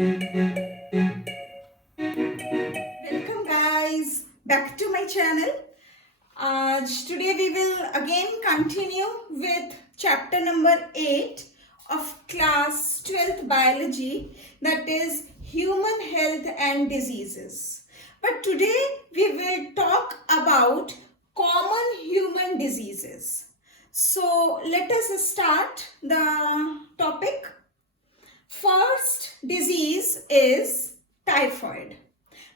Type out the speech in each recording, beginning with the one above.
Welcome guys back to my channel. Today we will again continue with chapter number 8 of class 12th biology, that is human health and diseases. But today we will talk about common human diseases. So let us start the topic. First disease is typhoid.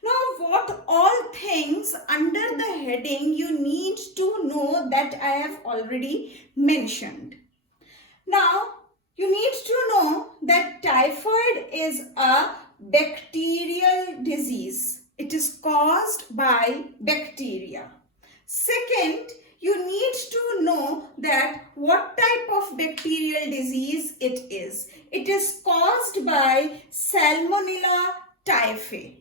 Now, what all things under the heading you need to know that I have already mentioned. Now, you need to know that typhoid is a bacterial disease. It is caused by bacteria. Second, you need to know that what type of bacterial disease it is. It is caused by Salmonella typhi.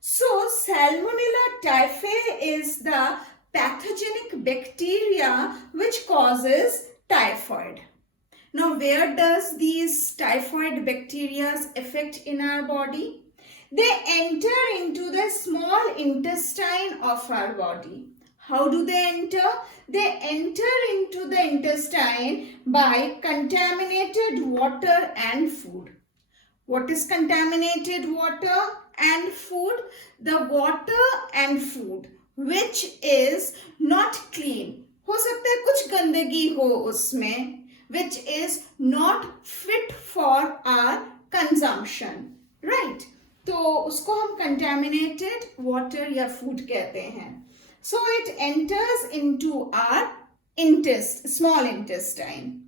So, Salmonella typhi is the pathogenic bacteria which causes typhoid. Now, where does these typhoid bacteria affect in our body? They enter into the small intestine of our body. How do they enter? They enter into the intestine by contaminated water and food. What is contaminated water and food? The water and food which is not clean. हो सकता है कुछ गंदगी हो उसमें, which is not fit for our consumption, right? तो उसको हम contaminated water या food कहते हैं. So it enters into our small intestine,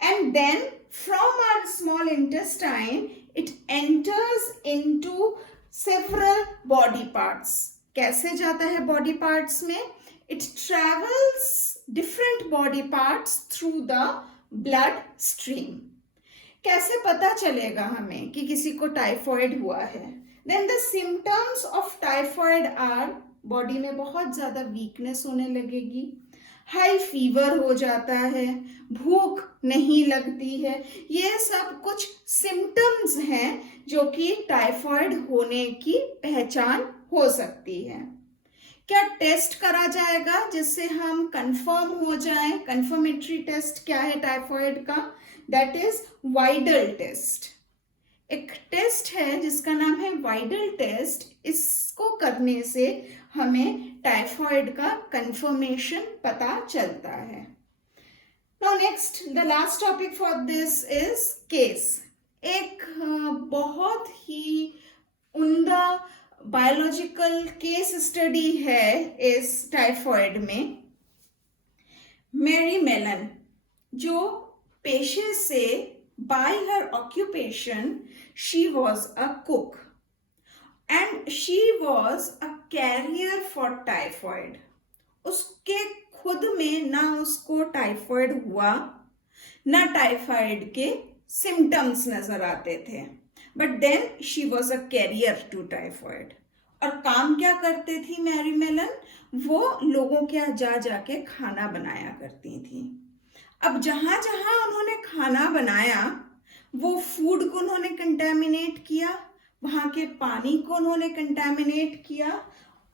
and then from our small intestine it enters into several body parts. कैसे जाता है body parts में? It travels different body parts through the blood stream. कैसे पता चलेगा हमें कि किसी को टाइफॉइड हुआ है? Then the symptoms of typhoid are body में बहुत ज़्यादा वीकनेस होने लगेगी, हाई फीवर हो जाता है, भूख नहीं लगती है. ये सब कुछ सिम्टम्स हैं जो कि टाइफॉइड होने की पहचान हो सकती है. क्या टेस्ट करा जाएगा जिससे हम कंफर्म हो जाएं? कंफर्मेटरी टेस्ट क्या है टाइफॉइड का? That is Widal test. एक टेस्ट है जिसका नाम है वाइडल टेस्ट. इसको करने से हमें टाइफॉइड का कंफर्मेशन पता चलता है. Now next, the last topic for this is case. एक बहुत ही उम्दा बायोलॉजिकल केस स्टडी है इस टाइफॉइड में. मैरी मेलन, जो पेशे से by her occupation she was a cook and she was a carrier for typhoid. उसके खुद में ना उसको टाइफॉइड हुआ, ना टाइफॉइड के सिम्टम्स नजर आते थे, but then she was a carrier to typhoid. और काम क्या करते थी मैरी मेलन? वो लोगों के यहाँ जा जाके खाना बनाया करती थी. अब जहां जहां उन्होंने खाना बनाया, वो फूड को उन्होंने कंटेमिनेट किया, वहां के पानी को उन्होंने कंटेमिनेट किया,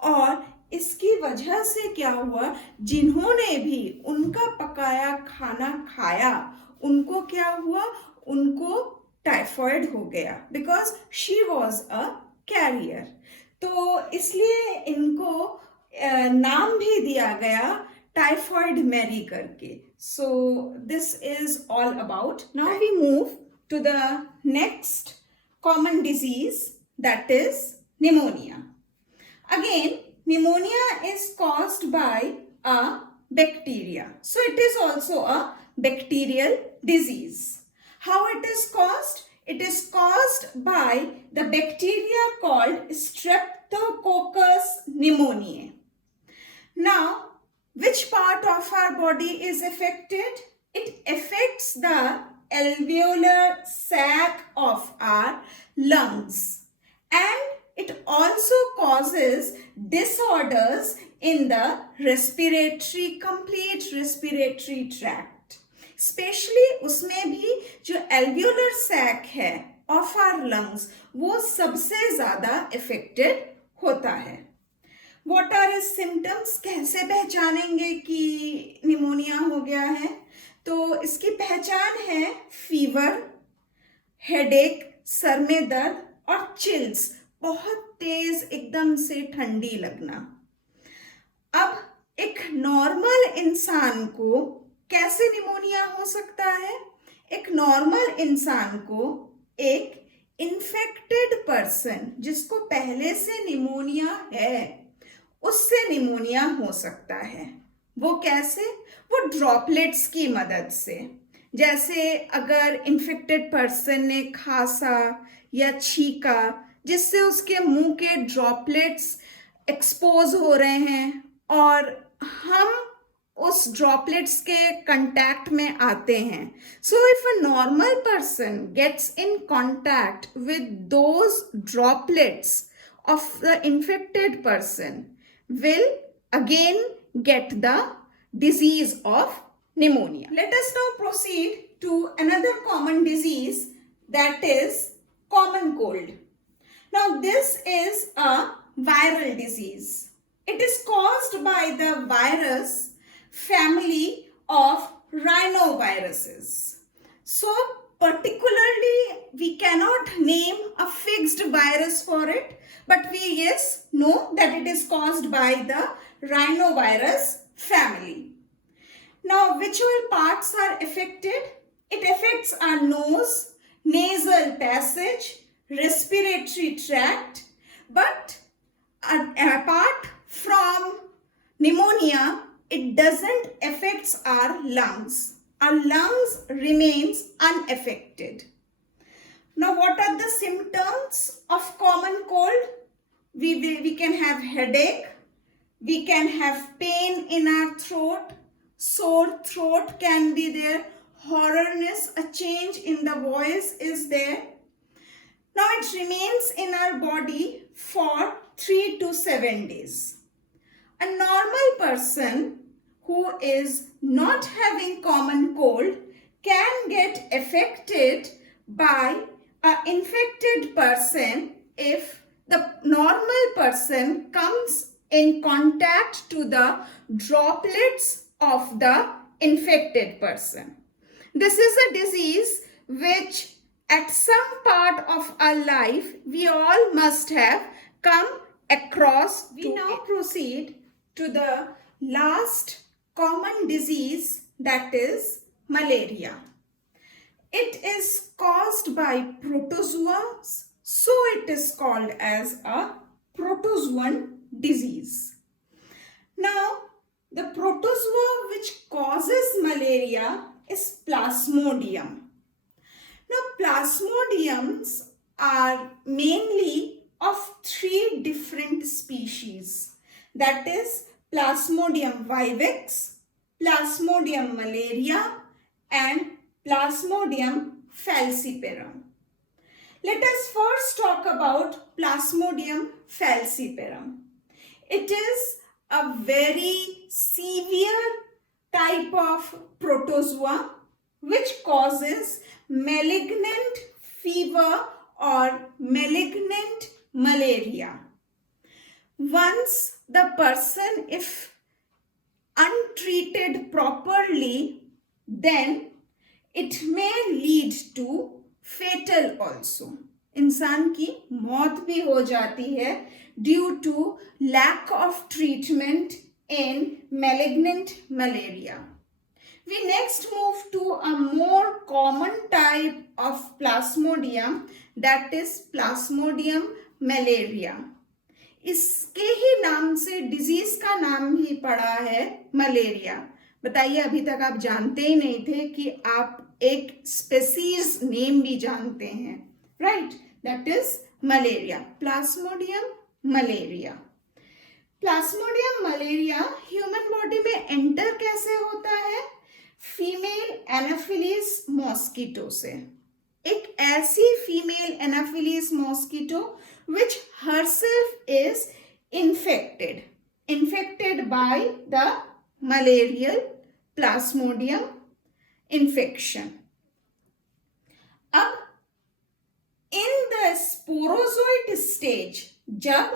और इसकी वजह से क्या हुआ? जिन्होंने भी उनका पकाया खाना खाया, उनको क्या हुआ? उनको टाइफॉइड हो गया, because she was a carrier. तो इसलिए इनको नाम भी दिया गया टाइफॉइड मैरी करके. So this is all about. Now we move to the next common disease, that is pneumonia. Again, pneumonia is caused by a bacteria. So it is also a bacterial disease. How it is caused? It is caused by the bacteria called Streptococcus pneumoniae. Now, which part of our body is affected? It affects the alveolar sac of our lungs, and it also causes disorders in the complete respiratory tract. Especially उसमें भी जो alveolar sac है, of our lungs वो सबसे ज़्यादा affected होता है. What are his symptoms? कैसे पहचानेंगे कि निमोनिया हो गया है? तो इसकी पहचान है फीवर, हेडेक, सर में दर्द और चिल्स, बहुत तेज एकदम से ठंडी लगना. अब एक नॉर्मल इंसान को कैसे निमोनिया हो सकता है? एक नॉर्मल इंसान को एक इन्फेक्टेड पर्सन जिसको पहले से निमोनिया है उससे निमोनिया हो सकता है. वो कैसे? वो ड्रॉपलेट्स की मदद से. जैसे अगर इन्फेक्टेड पर्सन ने खांसा या छींका जिससे उसके मुंह के ड्रॉपलेट्स एक्सपोज हो रहे हैं और हम उस ड्रॉपलेट्स के कांटेक्ट में आते हैं. So if a normal person gets in contact with those droplets of the infected person will again get the disease of pneumonia. Let us now proceed to another common disease, that is common cold. Now this is a viral disease. It is caused by the virus family of rhinoviruses. So particularly we cannot name a fixed virus for it, but we know that it is caused by the rhinovirus family. Now which all parts are affected? It affects our nose, nasal passage, respiratory tract, but apart from pneumonia, it doesn't affect our lungs. Our lungs remains unaffected. Now what are the symptoms of common cold? We can have headache, we can have pain in our throat, sore throat can be there, hoarseness, a change in the voice is there. Now it remains in our body for 3 to 7 days. A normal person who is not having common cold can get affected by an infected person if the normal person comes in contact to the droplets of the infected person. This is a disease which at some part of our life we all must have come across. We now proceed to the last common disease, that is malaria. It is caused by protozoas, so it is called as a protozoan disease. Now, the protozoa which causes malaria is Plasmodium. Now, Plasmodiums are mainly of 3 different species, that is Plasmodium vivax, Plasmodium malaria and Plasmodium falciparum. Let us first talk about Plasmodium falciparum. It is a very severe type of protozoa which causes malignant fever or malignant malaria. Once the person, if untreated properly, then it may lead to fatal also. इंसान की मौत भी हो जाती है due to lack of treatment in malignant malaria. We next move to a more common type of Plasmodium, that is Plasmodium malaria. इसके ही नाम से डिजीज का नाम ही पड़ा है मलेरिया. बताइए, अभी तक आप जानते ही नहीं थे कि आप एक स्पेसीज नेम भी जानते हैं, right? That is malaria, Plasmodium malaria. Plasmodium malaria human body में एंटर कैसे होता है? फीमेल एनाफिलीज मॉस्किटो से. एक ऐसी female Anopheles mosquito which herself is infected by the malarial plasmodium infection. अब स्टेज, जब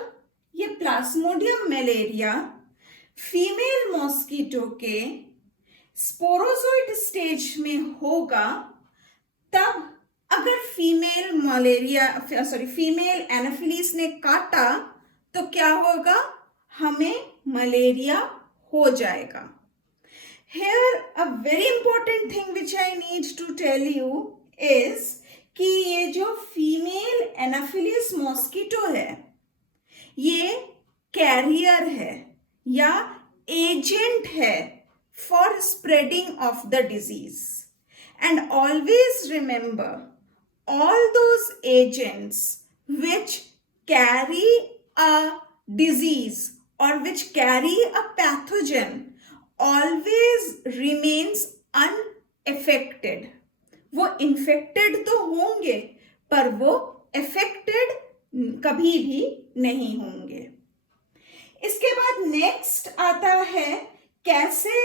ये प्लाज्मोडियम मलेरिया फीमेल मॉस्किटो के स्पोरोजोइड स्टेज में होगा, तब अगर फीमेल एनाफिलीज ने काटा तो क्या होगा, हमें मलेरिया हो जाएगा. Here a very important thing which I need to tell you is कि ये जो फीमेल एनाफिलीज मॉस्किटो है, ये कैरियर है या एजेंट है for spreading of the disease. And always remember, all those agents which carry a disease or which carry a pathogen always remains unaffected. वो infected तो होंगे पर वो affected कभी भी नहीं होंगे. इसके बाद नेक्स्ट आता है कैसे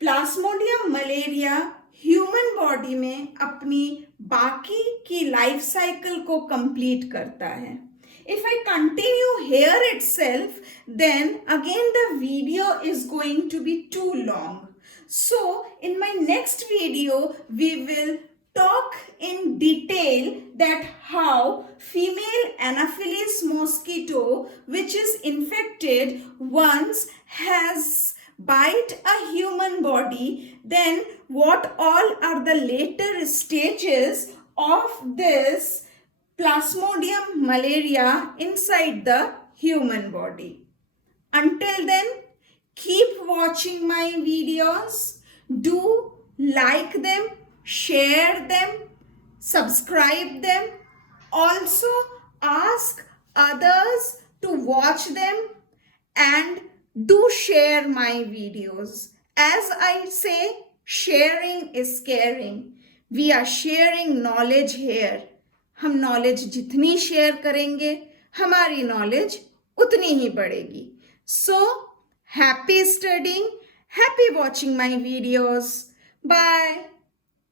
प्लाज्मोडियम मलेरिया ह्यूमन बॉडी में अपनी बाकी की लाइफ साइकिल को कंप्लीट करता है. If I continue here itself, then again the video is going to be too long. So in my next video, we will talk in detail that how female Anopheles mosquito, which is infected once, has bite a human body, then what all are the later stages of this Plasmodium malaria inside the human body. Until then, keep watching my videos. Do like them, share them, subscribe them. Also ask others to watch them and do share my videos. As I say, sharing is caring. We are sharing knowledge here. हम knowledge जितनी share करेंगे हमारी knowledge उतनी ही बढ़ेगी. So happy studying, happy watching my videos. Bye.